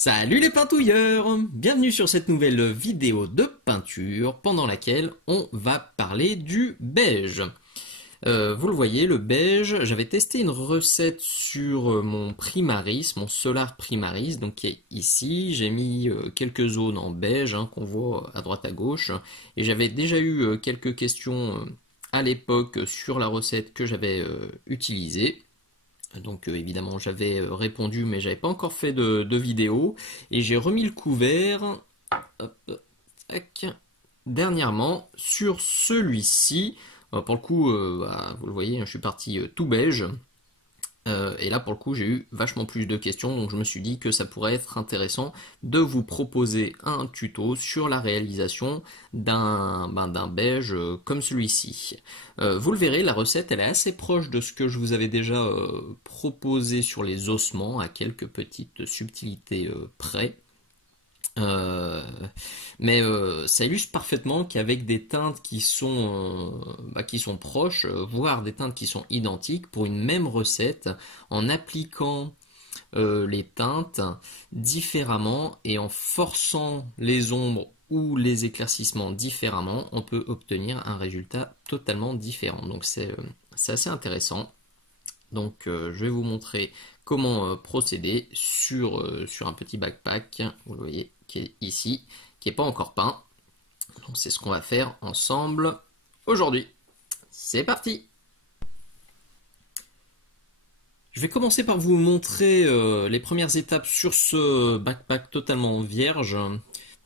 Salut les peintouilleurs! Bienvenue sur cette nouvelle vidéo de peinture pendant laquelle on va parler du beige. Vous le voyez, le beige, j'avais testé une recette sur mon Primaris, mon Solar Primaris, donc qui est ici. J'ai mis quelques zones en beige qu'on voit à droite à gauche. Et j'avais déjà eu quelques questions à l'époque sur la recette que j'avais utilisée. Donc évidemment j'avais répondu mais j'avais pas encore fait de vidéo et j'ai remis le couvert hop, tac, dernièrement sur celui-ci. Pour le coup, vous le voyez, je suis parti tout beige. Et là, pour le coup, j'ai eu vachement plus de questions, donc je me suis dit que ça pourrait être intéressant de vous proposer un tuto sur la réalisation d'un beige comme celui-ci. Vous le verrez, la recette, elle est assez proche de ce que je vous avais déjà proposé sur les ossements, à quelques petites subtilités près. Euh, mais ça illustre parfaitement qu'avec des teintes qui sont proches, voire des teintes qui sont identiques, pour une même recette, en appliquant les teintes différemment et en forçant les ombres ou les éclaircissements différemment, on peut obtenir un résultat totalement différent. Donc c'est assez intéressant. Donc je vais vous montrer comment procéder sur un petit backpack, vous le voyez, qui est ici, qui n'est pas encore peint. Donc c'est ce qu'on va faire ensemble aujourd'hui. C'est parti! Je vais commencer par vous montrer les premières étapes sur ce backpack totalement vierge,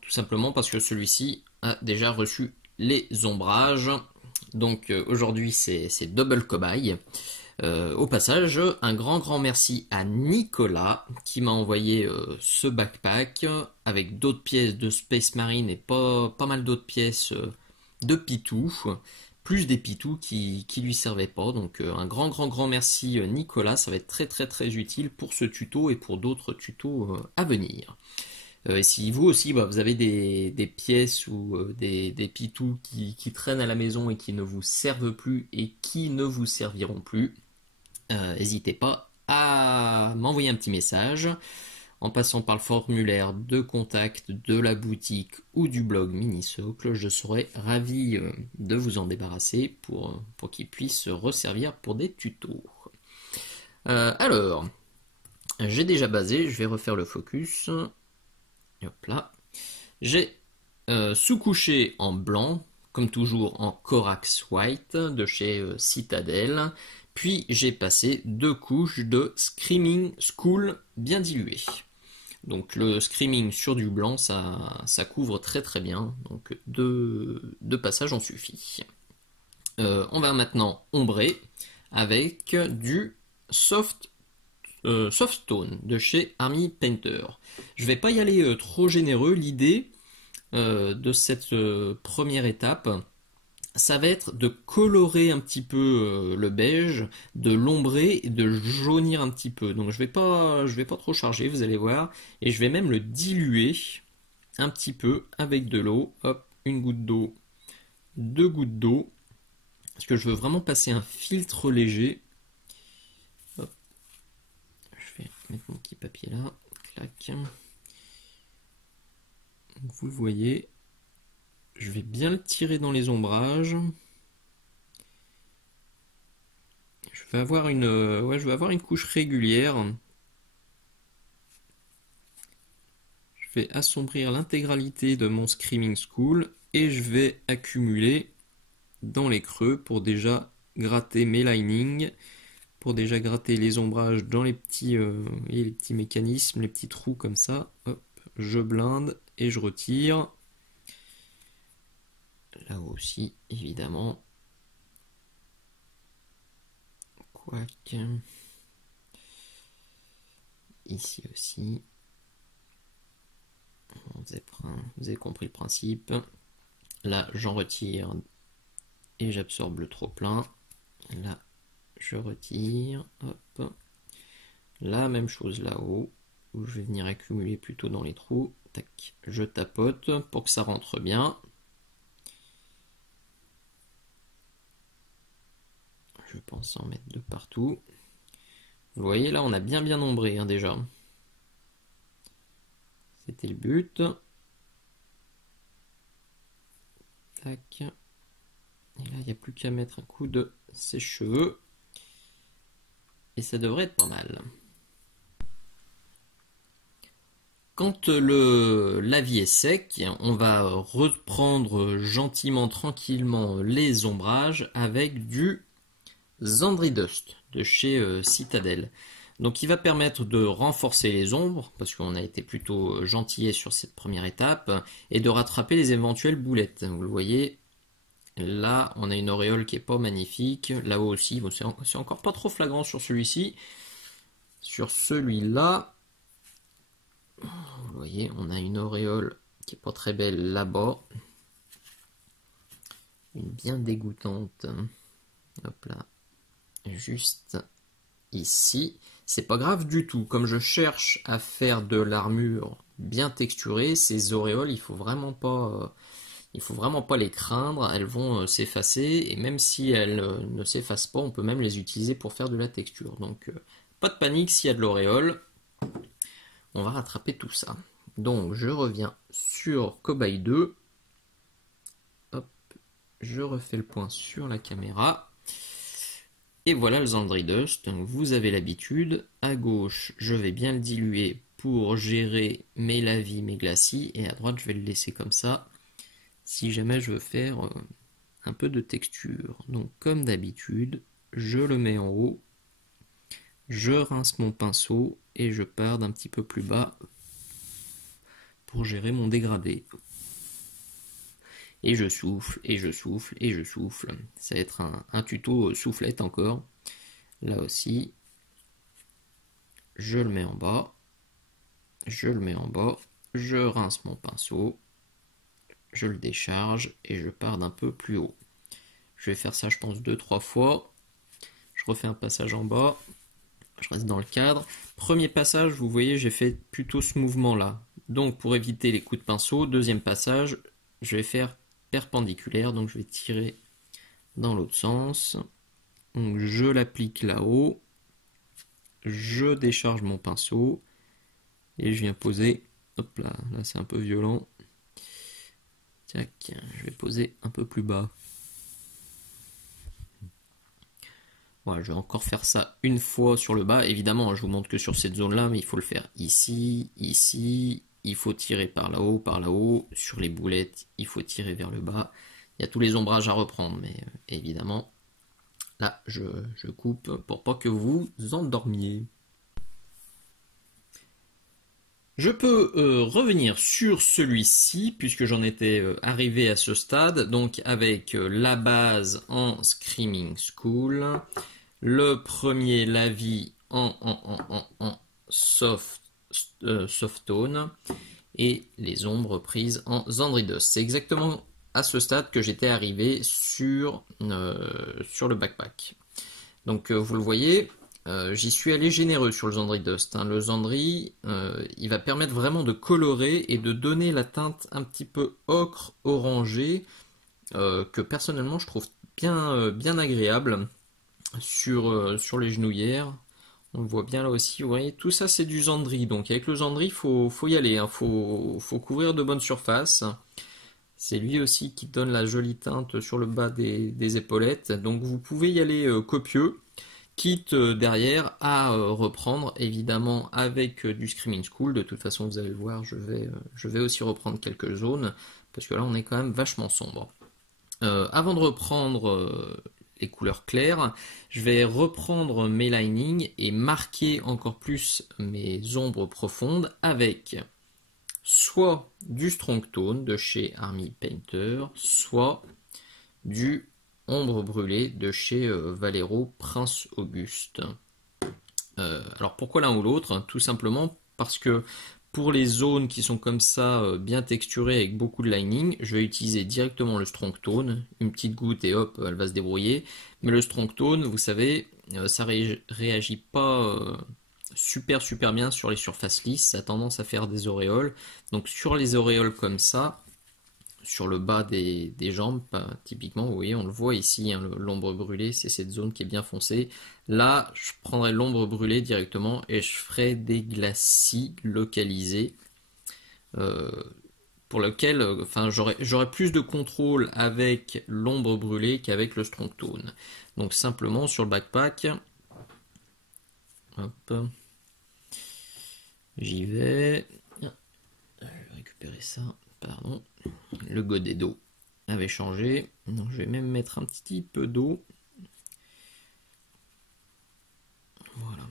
tout simplement parce que celui-ci a déjà reçu les ombrages. Donc aujourd'hui c'est double cobaye. Au passage, un grand merci à Nicolas qui m'a envoyé ce backpack avec d'autres pièces de Space Marine et pas mal d'autres pièces de Pitou, plus des Pitou qui lui servaient pas. Donc un grand merci Nicolas, ça va être très utile pour ce tuto et pour d'autres tutos à venir. Et si vous aussi vous avez des pièces ou des Pitou qui traînent à la maison et qui ne vous servent plus et qui ne vous serviront plus, n'hésitez pas à m'envoyer un petit message en passant par le formulaire de contact de la boutique ou du blog Minisocle. Je serai ravi de vous en débarrasser pour qu'il puisse resservir pour des tutos. Alors, j'ai déjà basé, je vais refaire le focus. Hop là. J'ai sous-couché en blanc, comme toujours en Corax White de chez Citadel. Puis j'ai passé 2 couches de Screaming School bien diluées. Donc le Screaming sur du blanc, ça couvre très bien. Donc deux passages en suffit. On va maintenant ombrer avec du Soft Tone de chez Army Painter. Je vais pas y aller trop généreux. L'idée de cette première étape, ça va être de colorer un petit peu le beige, de l'ombrer et de jaunir un petit peu. Donc je vais pas trop charger, vous allez voir, et je vais même le diluer un petit peu avec de l'eau. Hop, une goutte d'eau, 2 gouttes d'eau, parce que je veux vraiment passer un filtre léger. Hop. Je vais mettre mon petit papier là, clac. Donc vous le voyez. Je vais bien le tirer dans les ombrages. Je vais avoir une couche régulière. Je vais assombrir l'intégralité de mon Screaming School et je vais accumuler dans les creux pour déjà gratter mes linings, pour déjà gratter les ombrages dans les petits mécanismes, les petits trous comme ça. Hop, je blinde et je retire. Là aussi, évidemment. Quoique. Ici aussi. Vous avez compris le principe. Là, j'en retire et j'absorbe le trop plein. Là, je retire. Hop. La même chose là-haut, où je vais venir accumuler plutôt dans les trous. Tac, je tapote pour que ça rentre bien. Je pense en mettre de partout. Vous voyez là, on a bien ombré déjà. C'était le but. Tac. Et là, il n'y a plus qu'à mettre un coup de sèche-cheveux. Et ça devrait être pas mal. Quand l'avis est sec, on va reprendre gentiment, tranquillement les ombrages avec du Zandri Dust de chez Citadel. Donc il va permettre de renforcer les ombres, parce qu'on a été plutôt gentillet sur cette première étape, et de rattraper les éventuelles boulettes. Vous le voyez, là on a une auréole qui est pas magnifique, là-haut aussi, bon, c'est encore pas trop flagrant sur celui-ci. Sur celui-là, vous voyez, on a une auréole qui est pas très belle là-bas. Une bien dégoûtante. Hop là. Juste ici. C'est pas grave du tout. Comme je cherche à faire de l'armure bien texturée, ces auréoles, il faut vraiment pas les craindre. Elles vont s'effacer. Et même si elles ne s'effacent pas, on peut même les utiliser pour faire de la texture. Donc, pas de panique s'il y a de l'auréole. On va rattraper tout ça. Donc je reviens sur Cobaye 2. Hop, je refais le point sur la caméra. Et voilà le Zandri Dust. Donc vous avez l'habitude. À gauche, je vais bien le diluer pour gérer mes lavis, mes glacis. Et à droite, je vais le laisser comme ça. Si jamais je veux faire un peu de texture. Donc comme d'habitude, je le mets en haut. Je rince mon pinceau et je pars d'un petit peu plus bas pour gérer mon dégradé. Et je souffle, et je souffle, et je souffle. Ça va être un tuto soufflette encore. Là aussi, je le mets en bas. Je le mets en bas. Je rince mon pinceau. Je le décharge et je pars d'un peu plus haut. Je vais faire ça, je pense, 2-3 fois. Je refais un passage en bas. Je reste dans le cadre. Premier passage, vous voyez, j'ai fait plutôt ce mouvement-là. Donc, pour éviter les coups de pinceau, deuxième passage, je vais faire perpendiculaire. Donc, je vais tirer dans l'autre sens. Donc, je l'applique là-haut. Je décharge mon pinceau. Et je viens poser. Hop là, là c'est un peu violent. Tac, je vais poser un peu plus bas. Voilà, je vais encore faire ça une fois sur le bas. Évidemment, je vous montre que sur cette zone-là, mais il faut le faire ici, ici. Il faut tirer par là-haut, par là-haut. Sur les boulettes, il faut tirer vers le bas. Il y a tous les ombrages à reprendre, mais évidemment, là, je coupe pour pas que vous endormiez. Je peux revenir sur celui-ci, puisque j'en étais arrivé à ce stade, donc avec la base en Screaming School, le premier lavis en soft tone, et les ombres prises en Zandri Dust. C'est exactement à ce stade que j'étais arrivé sur le backpack. Donc vous le voyez, j'y suis allé généreux sur le Zandri Dust. Le Zandri, il va permettre vraiment de colorer et de donner la teinte un petit peu ocre orangé que personnellement je trouve bien agréable sur les genouillères. On le voit bien là aussi, vous voyez, tout ça c'est du Zandri. Donc avec le Zandri, faut y aller, faut couvrir de bonnes surfaces. C'est lui aussi qui donne la jolie teinte sur le bas des épaulettes. Donc vous pouvez y aller copieux. Quitte derrière à reprendre évidemment avec du Screaming School. De toute façon vous allez voir, je vais aussi reprendre quelques zones parce que là on est quand même vachement sombre. Avant de reprendre les couleurs claires, je vais reprendre mes linings et marquer encore plus mes ombres profondes avec soit du Strong Tone de chez Army Painter, soit du Ombre brûlée de chez Valero Prince Auguste. Alors pourquoi l'un ou l'autre? Tout simplement parce que pour les zones qui sont comme ça, bien texturées avec beaucoup de lining, je vais utiliser directement le Strong Tone, une petite goutte et hop, elle va se débrouiller. Mais le Strong Tone, vous savez, ça réagit pas super bien sur les surfaces lisses, ça a tendance à faire des auréoles. Donc sur les auréoles comme ça, sur le bas des jambes, typiquement, vous voyez, on le voit ici, hein, l'ombre brûlée, c'est cette zone qui est bien foncée. Là, je prendrai l'ombre brûlée directement et je ferai des glacis localisés euh, pour lequel enfin, j'aurais plus de contrôle avec l'ombre brûlée qu'avec le strong tone. Donc simplement sur le backpack, hop, j'y vais. Je vais récupérer ça, pardon. Le godet d'eau avait changé. Donc je vais même mettre un petit peu d'eau. Voilà.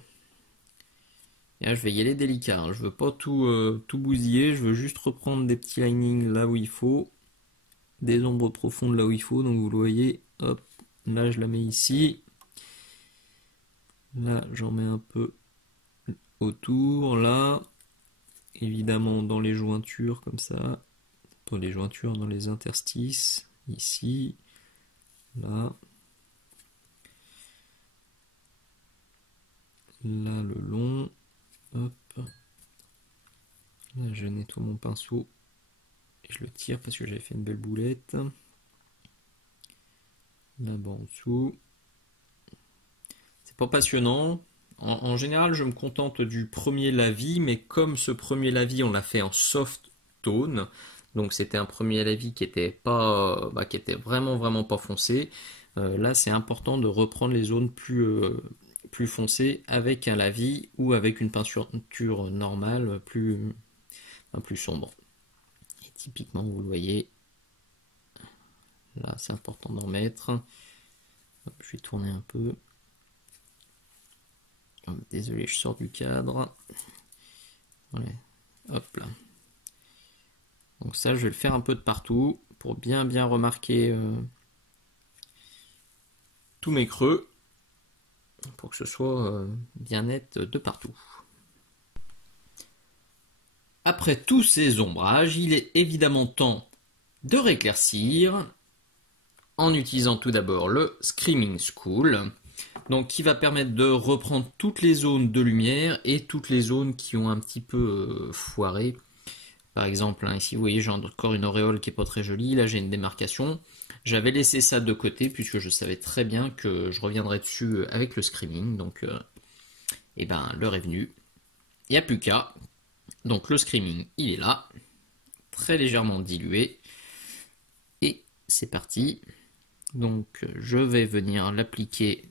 Et là, je vais y aller délicat. Hein. Je veux pas tout bousiller. Je veux juste reprendre des petits linings là où il faut. Des ombres profondes là où il faut. Donc vous le voyez. Hop. Là, je la mets ici. Là, j'en mets un peu autour. Là. Évidemment, dans les jointures comme ça. Pas les jointures, dans les interstices. Ici. Là. Là, le long. Hop. Là, je nettoie mon pinceau et je le tire parce que j'avais fait une belle boulette. Là-bas en dessous. C'est pas passionnant. En général, je me contente du premier lavis, mais comme ce premier lavis, on l'a fait en soft tone, donc c'était un premier lavis qui était pas, qui était vraiment pas foncé. Là, c'est important de reprendre les zones plus foncées avec un lavis ou avec une peinture normale plus sombre. Et typiquement, vous le voyez, là, c'est important d'en mettre. Hop, je vais tourner un peu. Oh, désolé, je sors du cadre. Ouais. Hop là. Donc ça, je vais le faire un peu de partout pour bien remarquer tous mes creux pour que ce soit bien net de partout. Après tous ces ombrages, il est évidemment temps de rééclaircir en utilisant tout d'abord le Screaming School. Donc qui va permettre de reprendre toutes les zones de lumière et toutes les zones qui ont un petit peu foiré. Par exemple, hein, ici vous voyez j'ai encore une auréole qui n'est pas très jolie, là j'ai une démarcation. J'avais laissé ça de côté puisque je savais très bien que je reviendrais dessus avec le Screaming. Donc et ben l'heure est venue. Il n'y a plus qu'à. Donc le Screaming il est là, très légèrement dilué. Et c'est parti. Donc je vais venir l'appliquer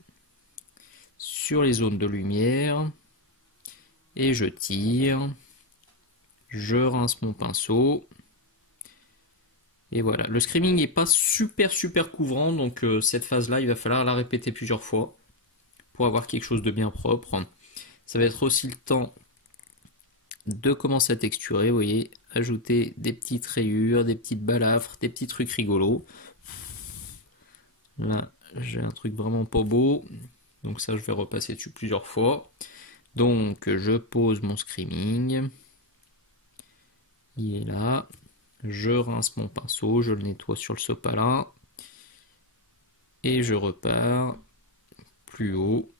sur les zones de lumière et je tire, je rince mon pinceau et voilà. Le Screaming n'est pas super couvrant, donc cette phase là il va falloir la répéter plusieurs fois pour avoir quelque chose de bien propre. Ça va être aussi le temps de commencer à texturer, vous voyez, ajouter des petites rayures, des petites balafres, des petits trucs rigolos. Là j'ai un truc vraiment pas beau. Donc ça, je vais repasser dessus plusieurs fois. Donc, je pose mon Screaming. Il est là. Je rince mon pinceau, je le nettoie sur le sopalin. Et je repars plus haut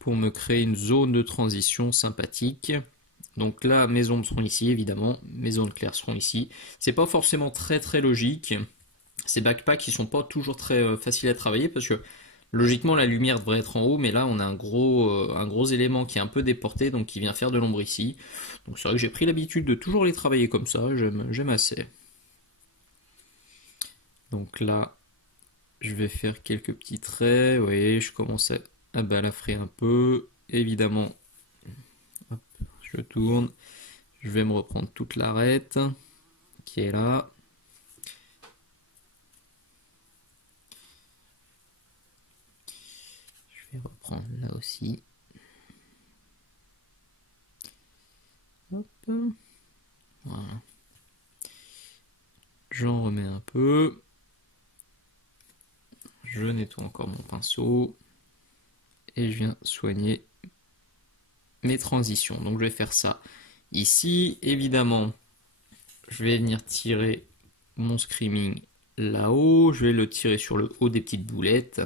pour me créer une zone de transition sympathique. Donc là, mes ombres seront ici, évidemment. Mes zones claires seront ici. C'est pas forcément très logique. Ces backpacks, ils sont pas toujours très faciles à travailler parce que logiquement, la lumière devrait être en haut, mais là, on a un gros élément qui est un peu déporté, donc qui vient faire de l'ombre ici. Donc c'est vrai que j'ai pris l'habitude de toujours les travailler comme ça, j'aime assez. Donc là, je vais faire quelques petits traits, vous voyez, je commence à balafrer un peu. Évidemment, hop, je tourne, je vais me reprendre toute l'arête qui est là. Reprendre là aussi. Hop. Voilà. J'en remets un peu. Je nettoie encore mon pinceau. Et je viens soigner mes transitions. Donc je vais faire ça ici. Évidemment, je vais venir tirer mon Screaming là-haut. Je vais le tirer sur le haut des petites boulettes.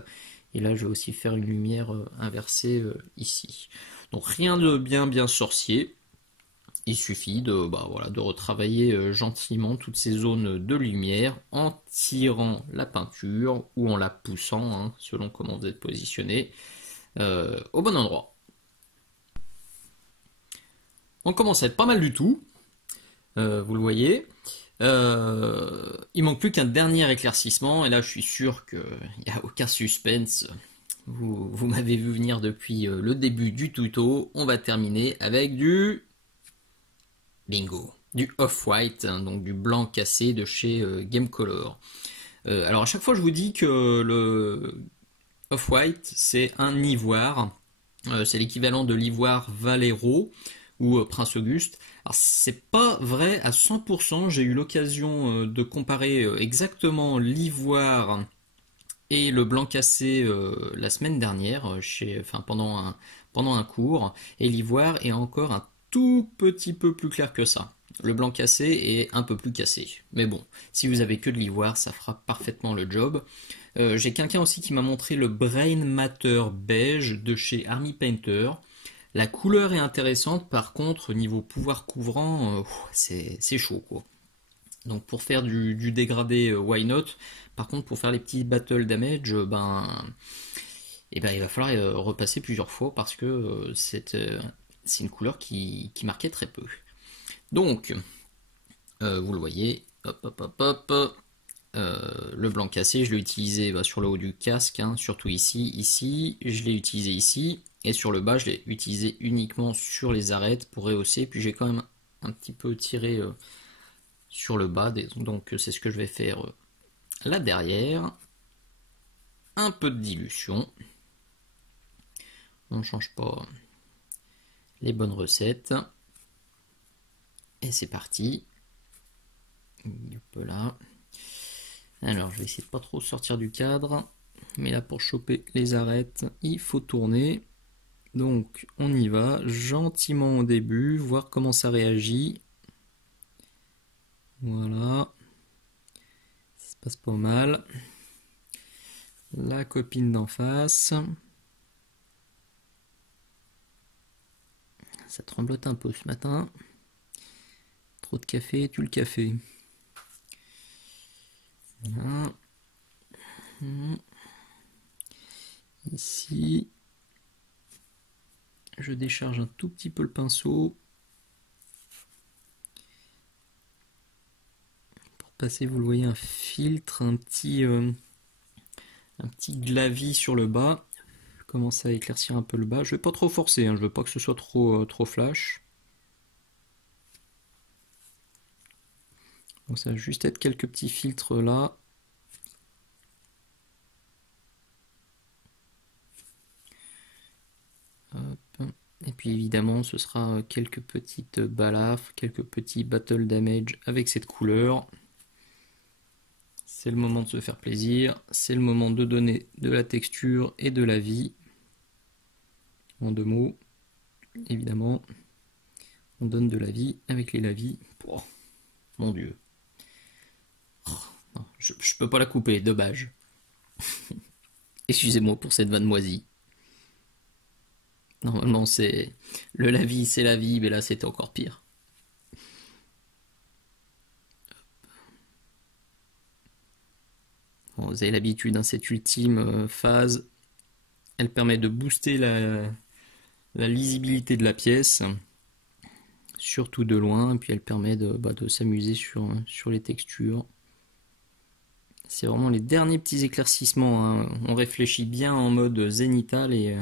Et là, je vais aussi faire une lumière inversée ici. Donc rien de bien sorcier. Il suffit de retravailler gentiment toutes ces zones de lumière en tirant la peinture ou en la poussant, hein, selon comment vous êtes positionné, au bon endroit. On commence à être pas mal du tout. vous le voyez. Il manque plus qu'un dernier éclaircissement, et là je suis sûr qu'il n'y a aucun suspense. Vous m'avez vu venir depuis le début du tuto. On va terminer avec du bingo, du off-white, hein, donc du blanc cassé de chez Gamecolor. Alors à chaque fois je vous dis que le off-white c'est un ivoire, c'est l'équivalent de l'ivoire Valero ou Prince Auguste. Alors c'est pas vrai à 100%, j'ai eu l'occasion de comparer exactement l'ivoire et le blanc cassé la semaine dernière, pendant un cours, et l'ivoire est encore un tout petit peu plus clair que ça. Le blanc cassé est un peu plus cassé. Mais bon, si vous avez que de l'ivoire, ça fera parfaitement le job. J'ai quelqu'un aussi qui m'a montré le Brain Matter beige de chez Army Painter. La couleur est intéressante, par contre, niveau pouvoir couvrant, c'est chaud quoi. Donc pour faire du dégradé, why not? Par contre, pour faire les petits battle damage, il va falloir repasser plusieurs fois parce que c'est une couleur qui marquait très peu. Donc, vous le voyez, hop hop hop hop, le blanc cassé, je l'ai utilisé sur le haut du casque, hein, surtout ici, je l'ai utilisé ici, et sur le bas, je l'ai utilisé uniquement sur les arêtes pour rehausser, puis j'ai quand même un petit peu tiré sur le bas, donc c'est ce que je vais faire là derrière. Un peu de dilution. On ne change pas les bonnes recettes. Et c'est parti. Hop là. Alors je vais essayer de pas trop sortir du cadre. Mais là pour choper les arêtes, il faut tourner. Donc on y va gentiment au début, voir comment ça réagit. Voilà. Ça se passe pas mal. La copine d'en face. Ça tremblote un peu ce matin. Trop de café, tue le café. Voilà. Ici, je décharge un tout petit peu le pinceau pour passer, vous le voyez, un filtre, un petit glavis sur le bas. Je commence à éclaircir un peu le bas. Je vais pas trop forcer, hein, je veux pas que ce soit trop flash. Donc ça va juste être quelques petits filtres là. Hop. Et puis évidemment ce sera quelques petites balafres, quelques petits battle damage avec cette couleur. C'est le moment de se faire plaisir, c'est le moment de donner de la texture et de la vie. En deux mots, évidemment, on donne de la vie avec les lavis. Oh, mon dieu. Oh, non, je peux pas la couper, dommage. Excusez-moi pour cette vanne moisie. Normalement c'est le lavis, c'est la vie, mais là c'était encore pire. Bon, vous avez l'habitude, hein, cette ultime phase, elle permet de booster la lisibilité de la pièce, surtout de loin, et puis elle permet de s'amuser sur les textures. C'est vraiment les derniers petits éclaircissements, hein. On réfléchit bien en mode zénithal et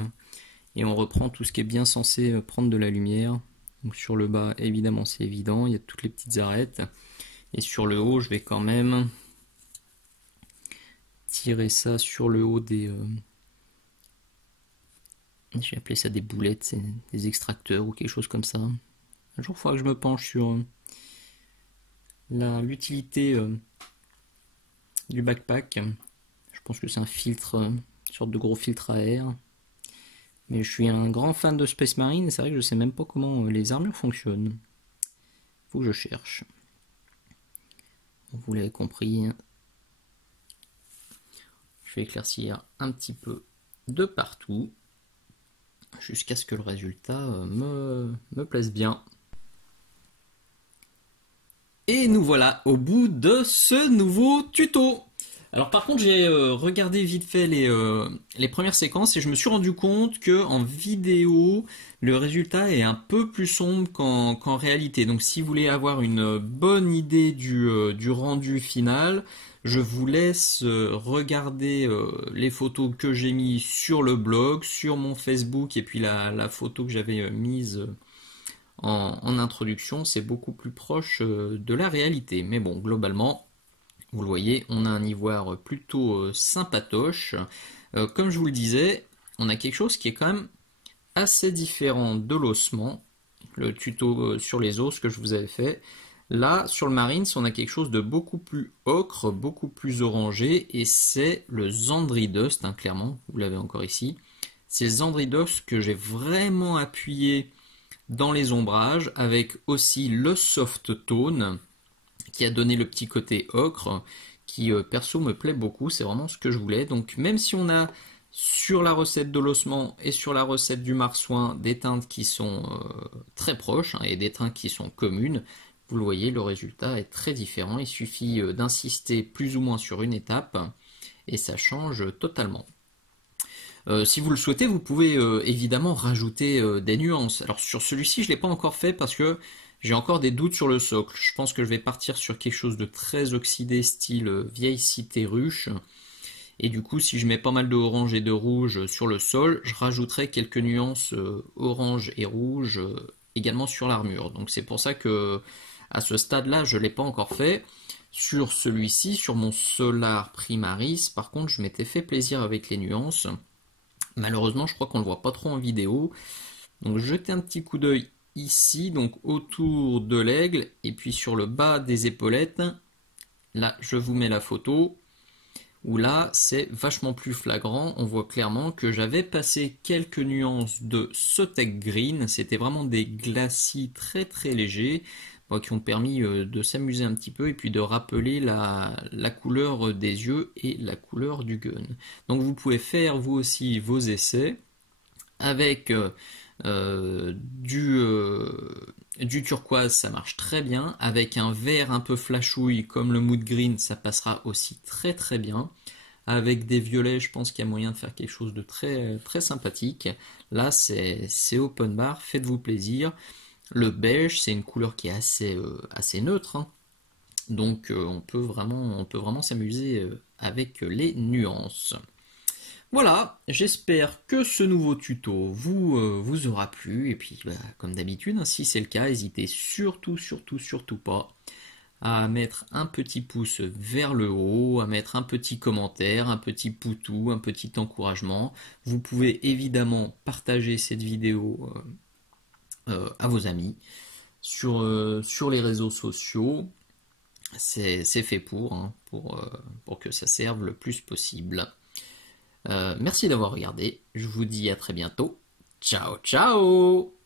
on reprend tout ce qui est bien censé prendre de la lumière. Donc sur le bas, évidemment, c'est évident, il y a toutes les petites arêtes. Et sur le haut, je vais quand même tirer ça sur le haut des... je vais appeler ça des boulettes, c'est des extracteurs ou quelque chose comme ça. Un jour, il faudra que je me penche sur l'utilité du backpack. Je pense que c'est un filtre, une sorte de gros filtre à air. Mais je suis un grand fan de Space Marine et c'est vrai que je sais même pas comment les armures fonctionnent. Faut que je cherche. Vous l'avez compris. Je vais éclaircir un petit peu de partout jusqu'à ce que le résultat me plaise bien. Et nous voilà au bout de ce nouveau tuto. Alors par contre, j'ai regardé vite fait les premières séquences et je me suis rendu compte que en vidéo, le résultat est un peu plus sombre qu'en réalité. Donc si vous voulez avoir une bonne idée du rendu final, je vous laisse regarder les photos que j'ai mis sur le blog, sur mon Facebook et puis la photo que j'avais mise en introduction. C'est beaucoup plus proche de la réalité. Mais bon, globalement, vous le voyez, on a un ivoire plutôt sympatoche. Comme je vous le disais, on a quelque chose qui est quand même assez différent de l'ossement. Le tuto sur les os que je vous avais fait. Là, sur le Marines, on a quelque chose de beaucoup plus ocre, beaucoup plus orangé, et c'est le Zandridust, hein, clairement, vous l'avez encore ici. C'est le Zandridust que j'ai vraiment appuyé dans les ombrages, avec aussi le soft tone, qui a donné le petit côté ocre, qui perso me plaît beaucoup, c'est vraiment ce que je voulais. Donc même si on a sur la recette de l'ossement et sur la recette du marsouin des teintes qui sont très proches, hein, et des teintes qui sont communes, vous le voyez, le résultat est très différent. Il suffit d'insister plus ou moins sur une étape et ça change totalement. Si vous le souhaitez, vous pouvez évidemment rajouter des nuances. Alors sur celui-ci, je ne l'ai pas encore fait parce que j'ai encore des doutes sur le socle. Je pense que je vais partir sur quelque chose de très oxydé, style vieille cité ruche. Et du coup, si je mets pas mal de orange et de rouge sur le sol, je rajouterai quelques nuances orange et rouge également sur l'armure. Donc c'est pour ça que à ce stade-là, je ne l'ai pas encore fait. Sur celui-ci, sur mon Solar Primaris, par contre, je m'étais fait plaisir avec les nuances. Malheureusement, je crois qu'on ne le voit pas trop en vidéo. Donc jetez un petit coup d'œil ici, donc autour de l'aigle, et puis sur le bas des épaulettes. Là, je vous mets la photo, où là, c'est vachement plus flagrant. On voit clairement que j'avais passé quelques nuances de Sotek Green. C'était vraiment des glacis très très légers, qui ont permis de s'amuser un petit peu et puis de rappeler la couleur des yeux et la couleur du gun. Donc vous pouvez faire vous aussi vos essais avec du turquoise, ça marche très bien. Avec un vert un peu flashouille comme le mood green, ça passera aussi très très bien. Avec des violets, je pense qu'il y a moyen de faire quelque chose de très très sympathique. Là, c'est open bar, faites-vous plaisir. Le beige, c'est une couleur qui est assez neutre, hein. Donc on peut vraiment s'amuser avec les nuances. Voilà, j'espère que ce nouveau tuto vous aura plu. Et puis, comme d'habitude, hein, si c'est le cas, n'hésitez surtout pas à mettre un petit pouce vers le haut, à mettre un petit commentaire, un petit poutou, un petit encouragement. Vous pouvez évidemment partager cette vidéo à vos amis sur les réseaux sociaux. C'est fait hein, pour que ça serve le plus possible. Merci d'avoir regardé, je vous dis à très bientôt. Ciao ciao.